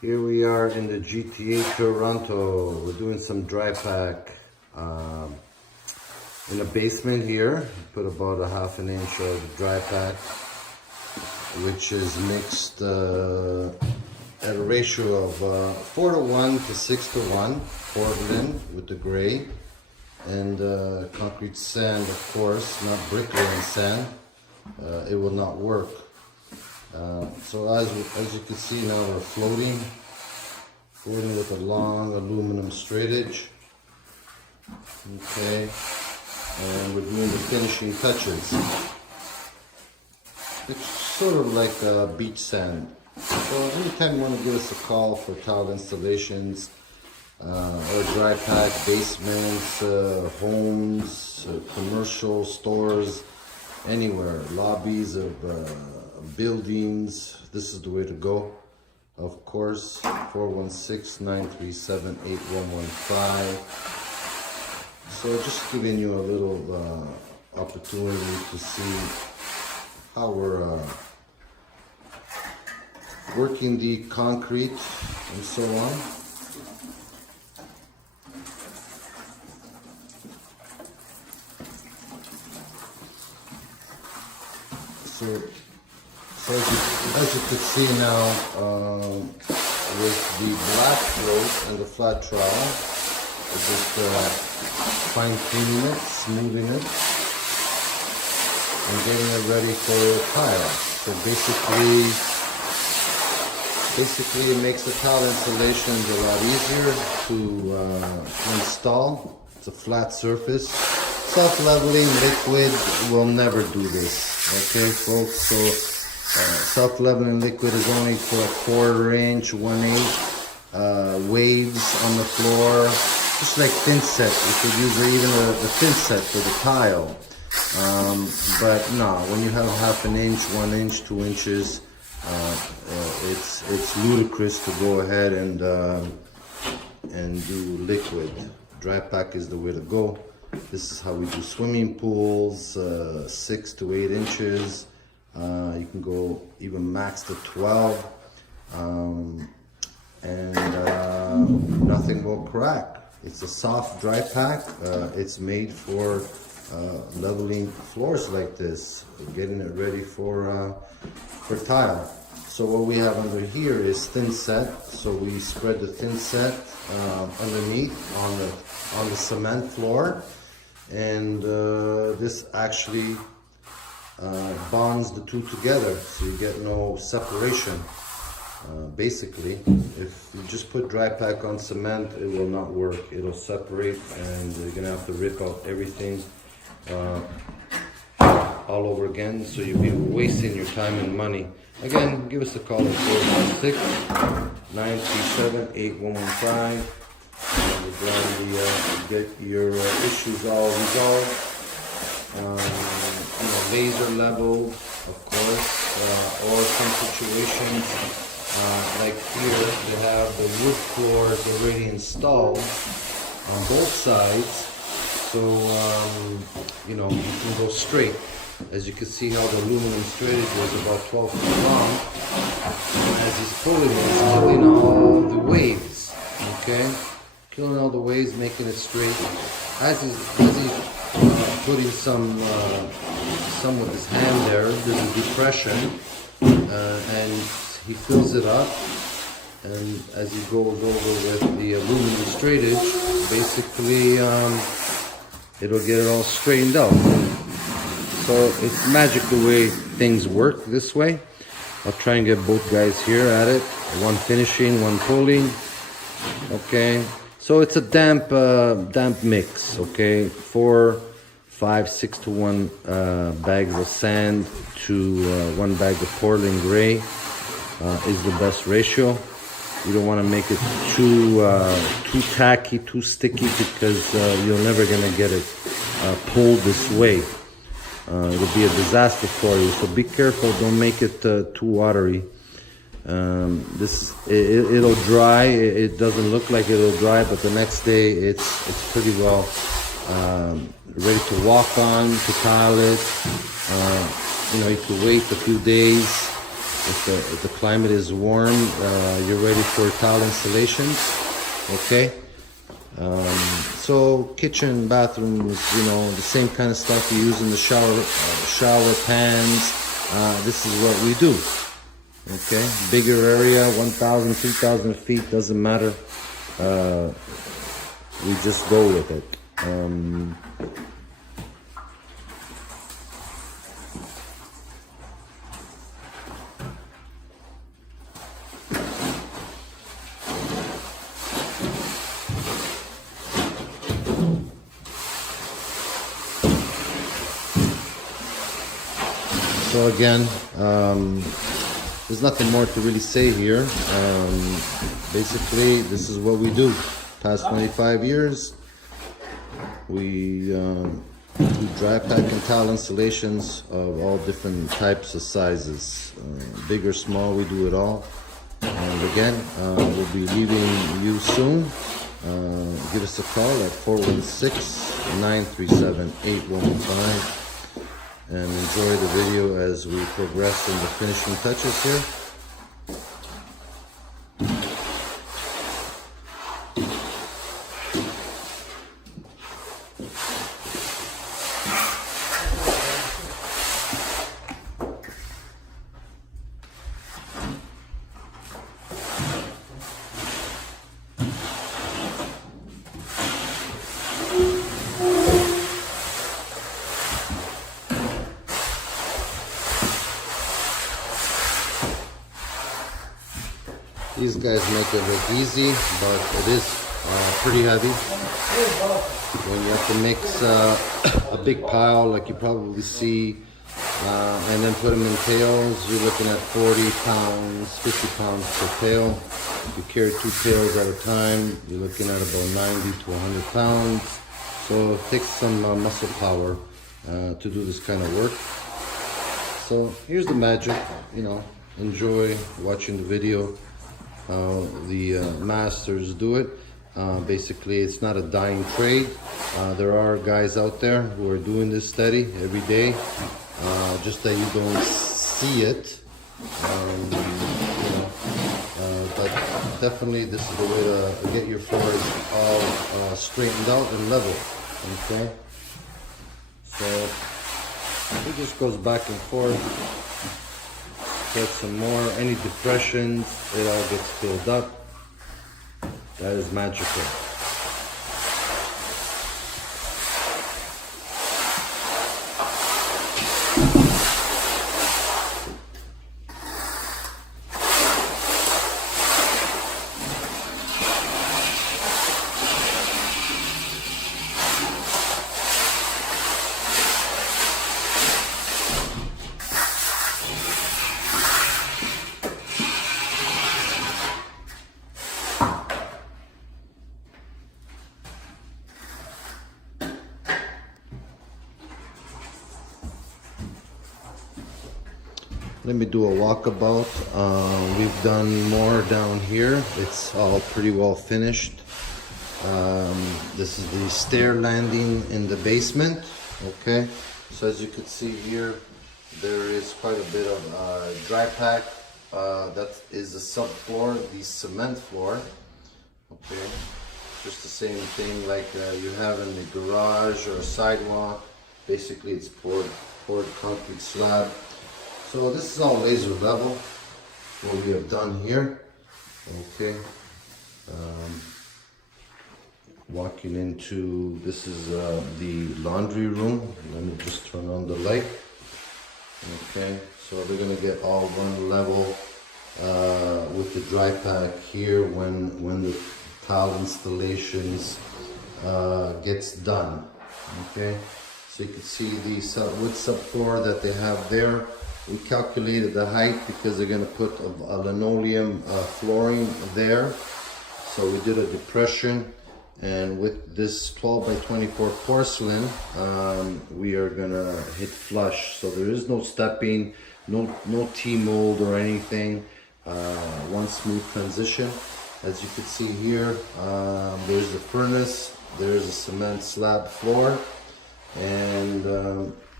Here we are in the GTA Toronto. We're doing some dry pack in the basement here. Put about a half an inch of dry pack, which is mixed at a ratio of 4:1 to 6:1 Portland with the gray, and concrete sand, of course, not bricklaying sand. It will not work. So as you can see now, we're floating with a long aluminum straightedge. Okay, and we're doing the finishing touches. It's sort of like beach sand. So anytime you want to give us a call for tile installations or dry pack, basements, homes, commercial stores, anywhere, lobbies of buildings, this is the way to go. Of course, 416-937-8115. So just giving you a little opportunity to see how we're working the concrete and so on. So as you can see now, with the black float and the flat trowel, we're just fine tuning it, smoothing it, and getting it ready for tile. So basically it makes the tile installations a lot easier to install. It's a flat surface. Self-leveling liquid will never do this, okay folks? So self-leveling liquid is only for a 1/4 inch, 1/8 waves on the floor, just like thin set. You could use even the thin set for the tile. But no, when you have 1/2 inch, 1 inch, 2 inches, it's ludicrous to go ahead and do liquid. Dry pack is the way to go. This is how we do swimming pools, 6 to 8 inches. You can go even max to 12, and nothing will crack. It's a soft dry pack. It's made for leveling floors like this, getting it ready for tile. So what we have under here is thin set. So we spread the thin set underneath on the cement floor, and this actually bonds the two together, so you get no separation. Basically, if you just put dry pack on cement, it will not work. It'll separate, and you're gonna have to rip out everything all over again, so you'll be wasting your time and money. Again, give us a call at 416-937-8115. We're glad to get your issues all resolved. Laser level, of course, or some situations like here, they have the roof floors already installed on both sides, so you can go straight. As you can see how the aluminum straightedge was about 12 feet long. As he's pulling it, he's killing all the waves, okay? Killing all the waves, making it straight. As he's putting some with his hand there, there's a depression, and he fills it up, and as he goes over with the aluminum straightedge, basically it'll get it all straightened out. So it's magic the way things work this way. I'll try and get both guys here at it, one finishing, one pulling. Okay, so it's a damp mix. Okay, 4, 5, 6 to 1 bags of sand to 1 bag of Portland gray is the best ratio. You don't want to make it too tacky, too sticky, because you're never gonna get it pulled this way. It'll be a disaster for you. So be careful. Don't make it too watery. It'll dry. It doesn't look like it'll dry, but the next day it's pretty well ready to walk on, to tile it. You could wait a few days if the climate is warm, you're ready for tile installations. Okay. So kitchen, bathrooms, you know, the same kind of stuff you use in the shower pans. This is what we do. Okay, bigger area, 1,000, 2,000 feet, doesn't matter. We just go with it. So again, there's nothing more to really say here. Basically, this is what we do. Past 25 years, we do Drypack and tile installations of all different types of sizes. Big or small, we do it all. And again, we'll be leaving you soon. Give us a call at 416-937-8115. And enjoy the video as we progress in the finishing touches here. These guys make it look easy, but it is pretty heavy. When you have to mix a big pile like you probably see, and then put them in pails, you're looking at 40 pounds, 50 pounds per pail. If you carry 2 pails at a time, you're looking at about 90 to 100 pounds. So it takes some muscle power to do this kind of work. So here's the magic, you know, enjoy watching the video. How the masters do it. Basically, it's not a dying trade. There are guys out there who are doing this steady every day, just that you don't see it. You know, but definitely this is the way to get your floors all straightened out and level. Okay, so it just goes back and forth. Get some more, any depressions, it all gets filled up. That is magical. Let me do a walkabout. We've done more down here. It's all pretty well finished. This is the stair landing in the basement. Okay, so as you can see here, there is quite a bit of Drypack. That is the subfloor, the cement floor. Okay, just the same thing like you have in the garage or a sidewalk. Basically, it's poured concrete slab. So this is all laser level, what we have done here. Okay, walking into, this is the laundry room. Let me just turn on the light. Okay, so we're gonna get all one level with the Drypack here when the tile installations gets done. Okay, so you can see the wood subfloor that they have there. We calculated the height because they're going to put a linoleum flooring there. So we did a depression, and with this 12 by 24 porcelain, we are going to hit flush. So there is no stepping, no T-mold or anything. One smooth transition. As you can see here, there's the furnace, there's a cement slab floor, and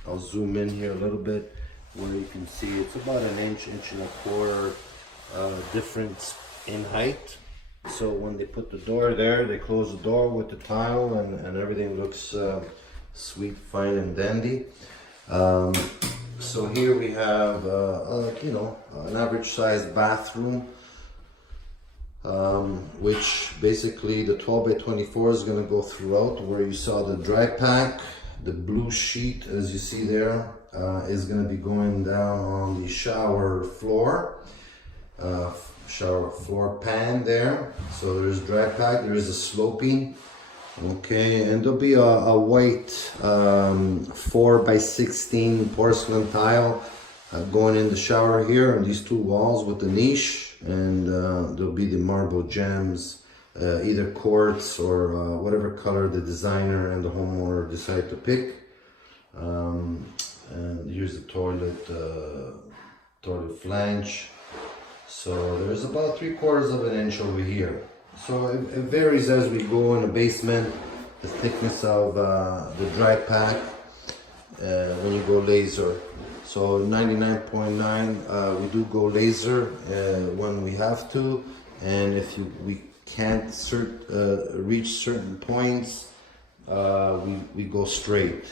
I'll zoom in here a little bit. where you can see it's about an inch and a quarter difference in height. So when they put the door there, they close the door with the tile, and everything looks sweet, fine, and dandy. So here we have, you know, an average sized bathroom, which basically the 12 by 24 is going to go throughout. Where you saw the Drypack, the blue sheet, as you see there, is going to be going down on the shower floor. Shower floor pan there. So there's Drypack, there is a sloping, okay, and there'll be a white 4 by 16 porcelain tile going in the shower here on these two walls with the niche, and there'll be the marble gems, either quartz or whatever color the designer and the homeowner decide to pick. And here's the toilet flange. So there's about 3/4 of an inch over here. So it varies as we go in the basement, the thickness of the Drypack when you go laser. So 99.9 we do go laser when we have to, and if we can't reach certain points, we go straight.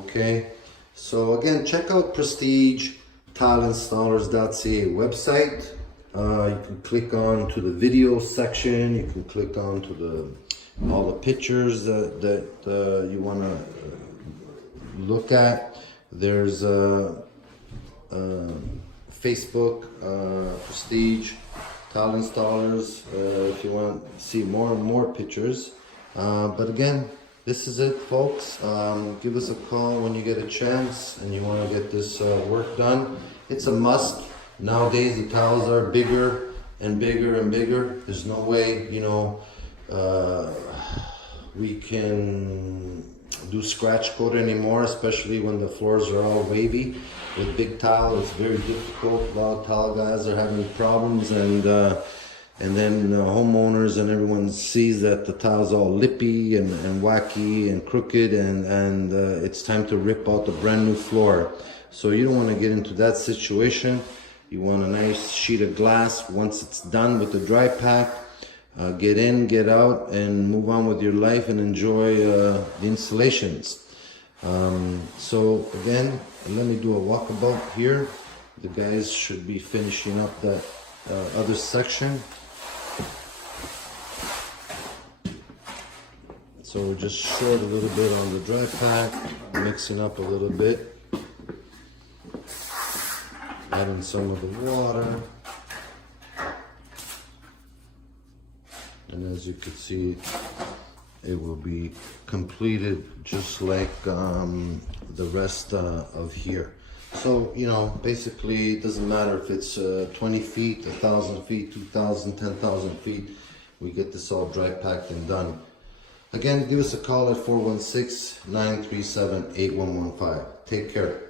Okay, so again, check out precisionmarbleandtile.ca website. You can click on to the video section. You can click on to all the pictures that you want to look at. There's Facebook, Prestige Tile Installers, if you want to see more and more pictures. But again, this is it, folks. Give us a call when you get a chance and you want to get this work done. It's a must. Nowadays the tiles are bigger and bigger and bigger. There's no way, you know, we can do scratch coat anymore, especially when the floors are all wavy. With big tile, it's very difficult. A lot of tile guys are having problems, and then homeowners and everyone sees that the tile's all lippy and wacky and crooked, and it's time to rip out a brand new floor. So you don't want to get into that situation. You want a nice sheet of glass once it's done with the Drypack. Get in, get out, and move on with your life and enjoy the installations. So again, let me do a walkabout here. The guys should be finishing up that other section. So we're just short a little bit on the Drypack, mixing up a little bit. Adding some of the water, and as you can see, it will be completed just like the rest of here. So, you know, basically it doesn't matter if it's 20 feet, 1,000 feet, 2,000, 10,000 feet, we get this all Drypacked and done. Again, give us a call at 416-937-8115. Take care.